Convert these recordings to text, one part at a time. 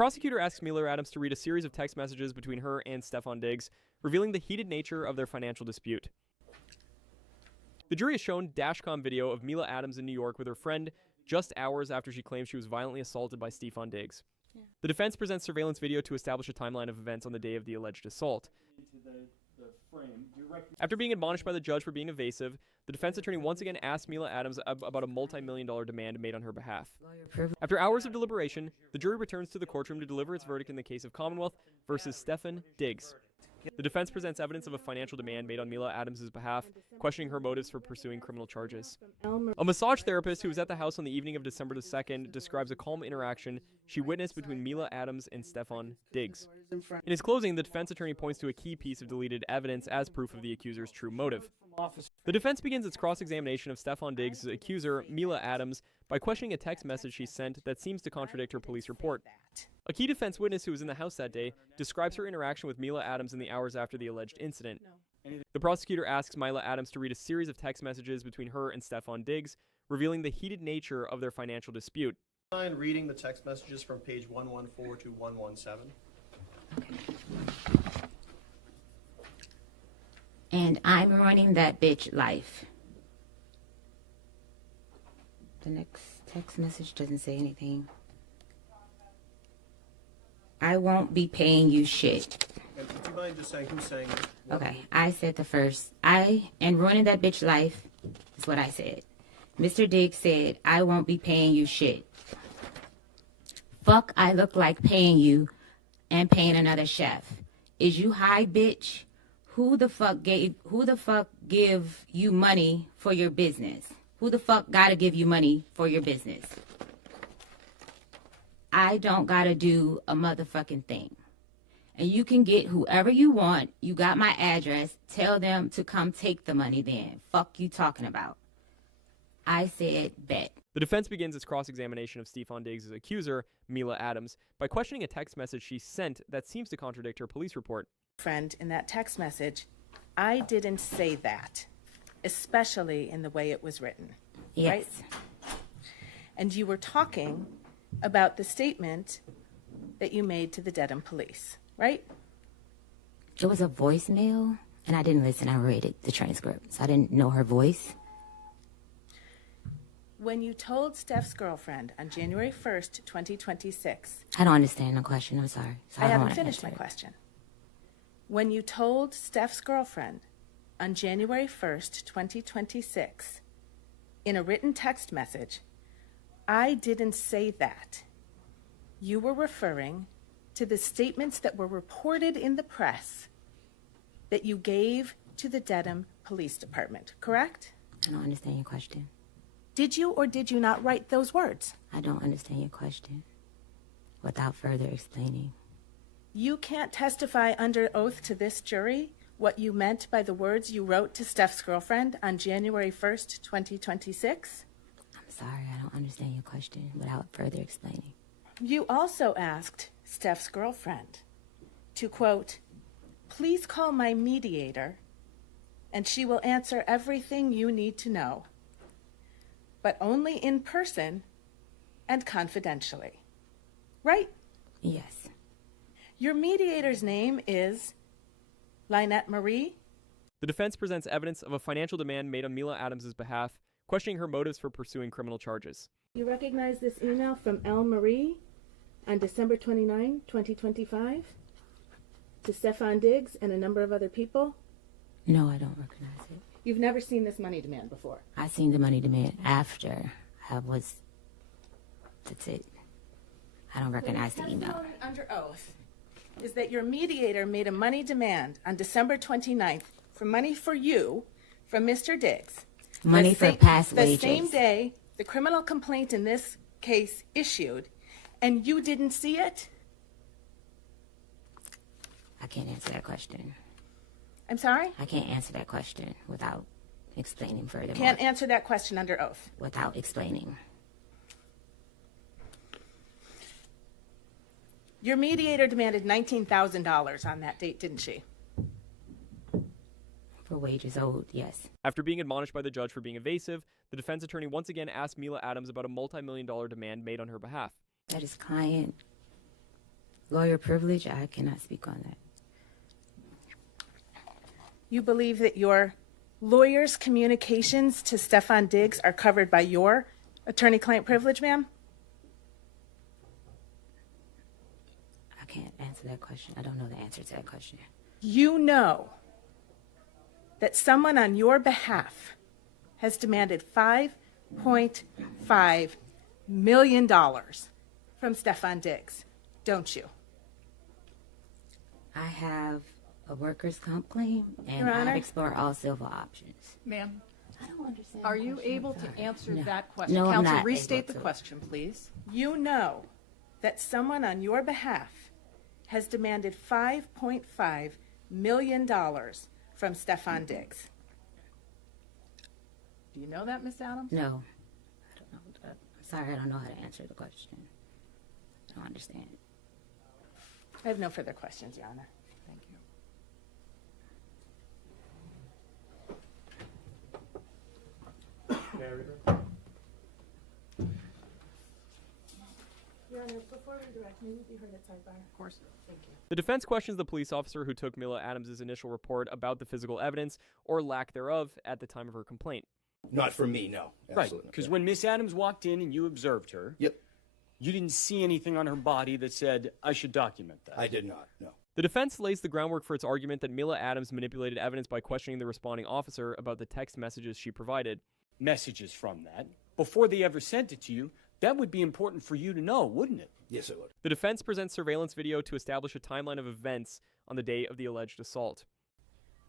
prosecutor asks Mila Adams to read a series of text messages between her and Stefon Diggs, revealing the heated nature of their financial dispute. The jury has shown dashcam video of Mila Adams in New York with her friend just hours after she claims she was violently assaulted by Stefon Diggs. Yeah. The defense presents surveillance video to establish a timeline of events on the day of the alleged assault. After being admonished by the judge for being evasive, the defense attorney once again asked Mila Adams about a multi-million-dollar demand made on her behalf. After hours of deliberation, the jury returns to the courtroom to deliver its verdict in the case of Commonwealth versus Stefon Diggs. The defense presents evidence of a financial demand made on Mila Adams' behalf, questioning her motives for pursuing criminal charges. A massage therapist who was at the house on the evening of December 2nd describes a calm interaction she witnessed between Mila Adams and Stefon Diggs. In his closing, the defense attorney points to a key piece of deleted evidence as proof of the accuser's true motive. The defense begins its cross-examination of Stefon Diggs' accuser, Mila Adams, by questioning a text message she sent that seems to contradict her police report. A key defense witness who was in the house that day describes her interaction with Mila Adams in the hours after the alleged incident. The prosecutor asks Mila Adams to read a series of text messages between her and Stefon Diggs, revealing the heated nature of their financial dispute. Mind reading the text messages from page 114 to 117. Okay. And I'm running that bitch life. The next text message doesn't say anything. I won't be paying you shit. And would you mind just saying who's saying it? Okay, I said the first. And running that bitch life is what I said. Mr. Diggs said, I won't be paying you shit. Fuck, I look like paying you and paying another chef. Is you high, bitch? Who the fuck give you money for your business? Who the fuck gotta give you money for your business? I don't gotta do a motherfucking thing. And you can get whoever you want. You got my address. Tell them to come take the money then. Fuck you talking about. I said bet. The defense begins its cross-examination of Stefon Diggs' accuser, Mila Adams, by questioning a text message she sent that seems to contradict her police report. Friend, in that text message, I didn't say that, especially in the way it was written. Yes. Right? And you were talking about the statement that you made to the Dedham police, right? It was a voicemail, and I didn't listen. I read the transcript, so I didn't know her voice. When you told Steph's girlfriend on January 1st, 2026... I don't understand the question. I'm sorry. I haven't finished my question. When you told Steph's girlfriend on January 1st, 2026, in a written text message, I didn't say that, you were referring to the statements that were reported in the press that you gave to the Dedham Police Department, correct? I don't understand your question. Did you or did you not write those words? I don't understand your question without further explaining. You can't testify under oath to this jury what you meant by the words you wrote to Steph's girlfriend on January 1st, 2026? I'm sorry, I don't understand your question without further explaining. You also asked Steph's girlfriend to, quote, please call my mediator and she will answer everything you need to know, but only in person and confidentially. Right? Yes. Your mediator's name is Lynette Marie? The defense presents evidence of a financial demand made on Mila Adams' behalf, questioning her motives for pursuing criminal charges. You recognize this email from L. Marie on December 29, 2025 to Stefon Diggs and a number of other people? No, I don't recognize it. You've never seen this money demand before? I seen the money demand after that's it. I don't recognize the email. Testimony under oath is that your mediator made a money demand on December 29th for money for you from Mr. Diggs. Money for past wages. The same day the criminal complaint in this case issued, and you didn't see it? I can't answer that question. I'm sorry? I can't answer that question without explaining further. Can't answer that question under oath. Without explaining. Your mediator demanded $19,000 on that date, didn't she? For wages owed, yes. After being admonished by the judge for being evasive, the defense attorney once again asked Mila Adams about a multi-million-dollar demand made on her behalf. That his client Lawyer privilege, I cannot speak on that. You believe that your lawyer's communications to Stefon Diggs are covered by your attorney-client privilege, ma'am? I can't answer that question. I don't know the answer to that question. You know that someone on your behalf has demanded $5.5 million from Stefon Diggs, don't you? I have a workers' comp claim, and Your Honor? I've explored all civil options. Ma'am, I don't understand. are the you question. able I'm sorry. to answer No. that question? No, I'm Counsel, not restate able the to. question, please. You know that someone on your behalf has demanded $5.5 million from Stefon Diggs. Do you know that, Miss Adams? No. I don't know. I'm sorry, I don't know how to answer the question. I don't understand. I have no further questions, Your Honor. Thank you. Your Honor, before we direct, may we be heard at sidebar? Of course. Thank you. The defense questions the police officer who took Mila Adams' initial report about the physical evidence, or lack thereof, at the time of her complaint. Not from me, no. Right, Absolutely not. because when Miss Adams walked in and you observed her, Yep, you didn't see anything on her body that said, I should document that. I did not, no. The defense lays the groundwork for its argument that Mila Adams manipulated evidence by questioning the responding officer about the text messages she provided. Messages from that. Before they ever sent it to you, that would be important for you to know, wouldn't it? Yes, it would. The defense presents surveillance video to establish a timeline of events on the day of the alleged assault.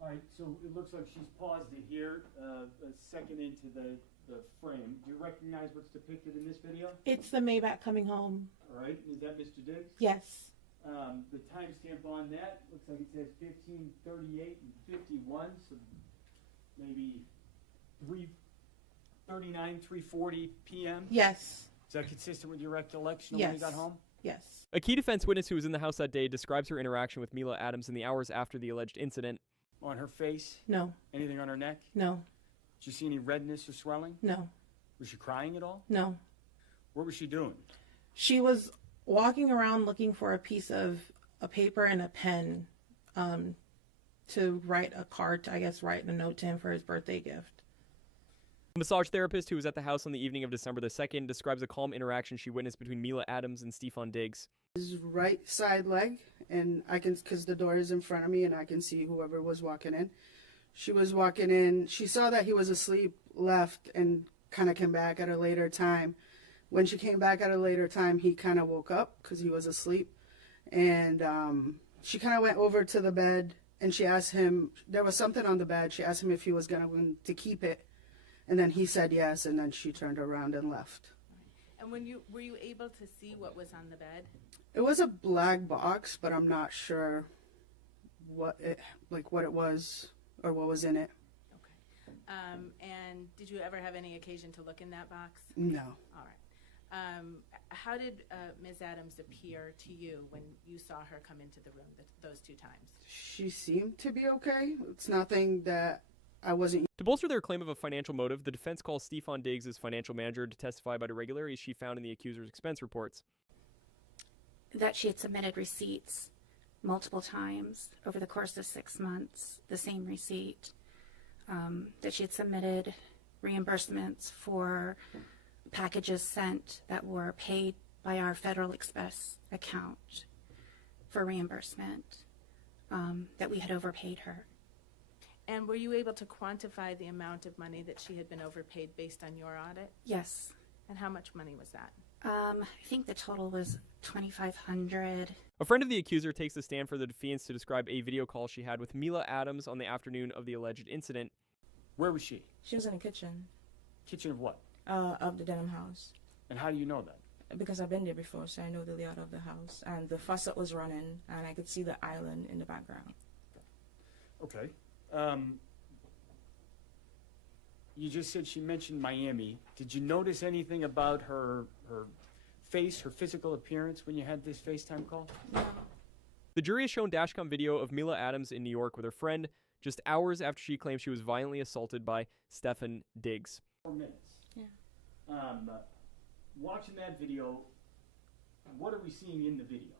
All right, so it looks like she's paused it here, a second into the frame. Do you recognize what's depicted in this video? It's the Maybach coming home. All right, is that Mr. Diggs? Yes. The timestamp on that looks like it says 15:38 and 51, so maybe 3:39, 3:40 p.m. Yes. Is that consistent with your recollection of when you got Yes. home? Yes. A key defense witness who was in the house that day describes her interaction with Mila Adams in the hours after the alleged incident. On her face? No. Anything on her neck? No. Did you see any redness or swelling? No. Was she crying at all? No. What was she doing? She was walking around looking for a piece of a paper and a pen to write a card, to, I guess, write a note to him for his birthday gift. A massage therapist who was at the house on the evening of December the 2nd describes a calm interaction she witnessed between Mila Adams and Stefon Diggs. His right side leg, and I can, because the door is in front of me and I can see whoever was walking in. She was walking in, she saw that he was asleep, left, and kind of came back at a later time. When she came back at a later time, he kind of woke up because he was asleep. And she kind of went over to the bed and she asked him, there was something on the bed, she asked him if he was going to keep it. And then he said yes, and then she turned around and left. And were you able to see what was on the bed? It was a black box, but I'm not sure what it was or what was in it. Okay. And did you ever have any occasion to look in that box? No. All right. How did Ms. Adams appear to you when you saw her come into the room those two times? She seemed to be okay. It's nothing that I wasn't. To bolster their claim of a financial motive, the defense calls Stefon Diggs' financial manager to testify about irregularities she found in the accuser's expense reports. That she had submitted receipts multiple times over the course of 6 months, the same receipt, that she had submitted reimbursements for packages sent that were paid by our Federal Express account for reimbursement, that we had overpaid her. And were you able to quantify the amount of money that she had been overpaid based on your audit? Yes. And how much money was that? I think the total was $2,500. A friend of the accuser takes the stand for the defense to describe a video call she had with Mila Adams on the afternoon of the alleged incident. Where was she? She was in the kitchen. Kitchen of what? Of the Dedham house. And how do you know that? Because I've been there before, so I know the layout of the house. And the faucet was running, and I could see the island in the background. Okay. You just said she mentioned Miami. Did you notice anything about her face, her physical appearance when you had this FaceTime call? No. The jury has shown dashcam video of Mila Adams in New York with her friend just hours after she claimed she was violently assaulted by Stefon Diggs. 4 minutes. Yeah. Watching that video, what are we seeing in the video?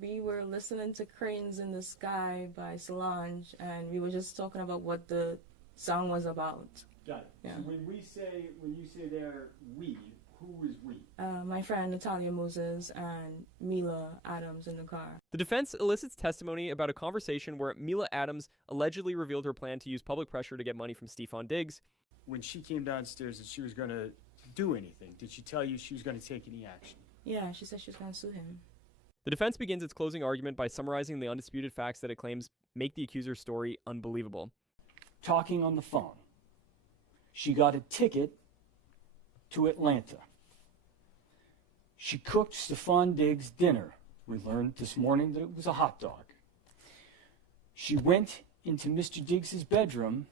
We were listening to Cranes in the Sky by Solange, and we were just talking about what the song was about. Got it. Yeah. So when you say there we, who is we? My friend Natalia Moses and Mila Adams in the car. The defense elicits testimony about a conversation where Mila Adams allegedly revealed her plan to use public pressure to get money from Stefon Diggs. When she came downstairs that she was going to do anything, did she tell you she was going to take any action? Yeah, she said she was going to sue him. The defense begins its closing argument by summarizing the undisputed facts that it claims make the accuser's story unbelievable. Talking on the phone. She got a ticket to Atlanta. She cooked Stefon Diggs dinner. We learned this morning that it was a hot dog. She went into Mr. Diggs' bedroom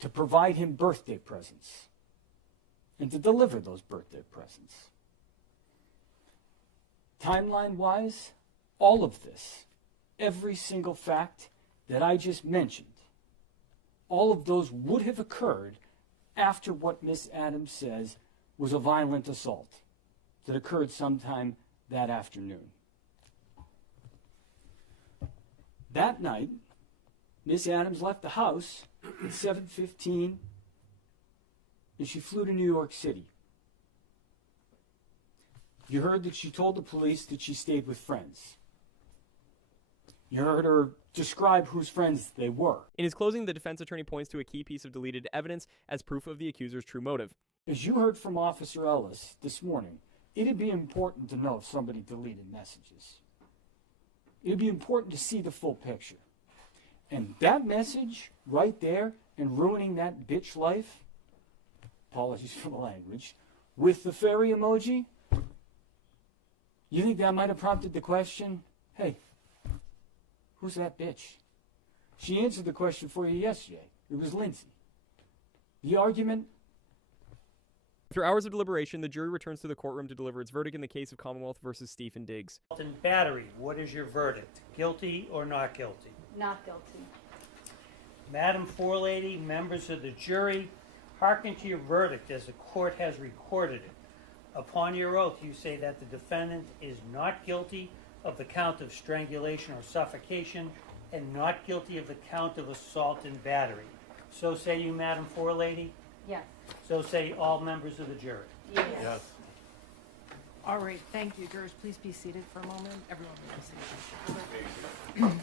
to provide him birthday presents and to deliver those birthday presents. Timeline-wise, all of this, every single fact that I just mentioned, all of those would have occurred after what Miss Adams says was a violent assault that occurred sometime that afternoon. That night, Miss Adams left the house at 7:15 and she flew to New York City. You heard that she told the police that she stayed with friends. You heard her describe whose friends they were. In his closing, the defense attorney points to a key piece of deleted evidence as proof of the accuser's true motive. As you heard from Officer Ellis this morning, it'd be important to know if somebody deleted messages. It'd be important to see the full picture. And that message right there and ruining that bitch life, apologies for the language, with the fairy emoji, you think that might have prompted the question, hey, who's that bitch? She answered the question for you yesterday. It was Lindsay. The argument? After hours of deliberation, the jury returns to the courtroom to deliver its verdict in the case of Commonwealth versus Stefon Diggs. In battery, what is your verdict? Guilty or not guilty? Not guilty. Madam Forelady, members of the jury, hearken to your verdict as the court has recorded it. Upon your oath, you say that the defendant is not guilty of the count of strangulation or suffocation and not guilty of the count of assault and battery. So say you, Madam Forelady? Yes. So say all members of the jury. Yes. All right, thank you. Jurors, please be seated for a moment. Everyone, please be seated.